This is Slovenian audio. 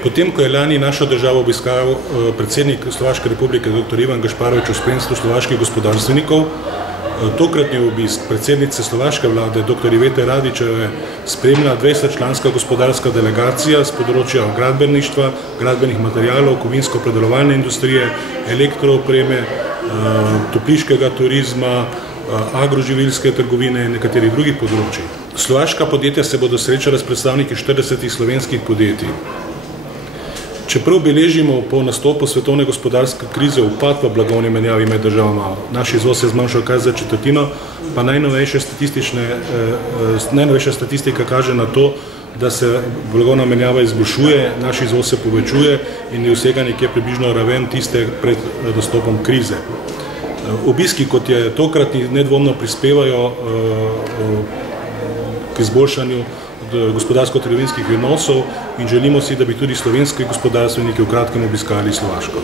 Potem, ko je lani našo državo obiskal predsednik Slovaške republike dr. Ivan Gašparovič v spremstvu slovaških gospodarstvenikov, tokratni obisk predsednice slovaške vlade dr. Ivete Radićeve spremlja 20-članska gospodarska delegacija z področja gradbeništva, gradbenih materialov, kovinsko-predelovalne industrije, elektroopreme, topliškega turizma, agroživilske trgovine in nekaterih drugih področij. Slovaška podjetja se bodo srečala s predstavniki 40 slovenskih podjetij. Čeprav beležimo po nastopu svetovne gospodarske krize upad v blagovni menjavi med državama, naš izvoz se je zmanjšal kar za četrtino, pa najnovejša statistika kaže na to, da se blagovna menjava izboljšuje, naš izvoz se povečuje in je vsega nekje približno raven tiste pred nastopom krize. Obiski, kot je tokratni, nedvomno prispevajo k izboljšanju gospodarsko-trgovinskih odnosov in želimo si, da bi tudi slovenski gospodarstveniki v kratkem obiskali Slovaško.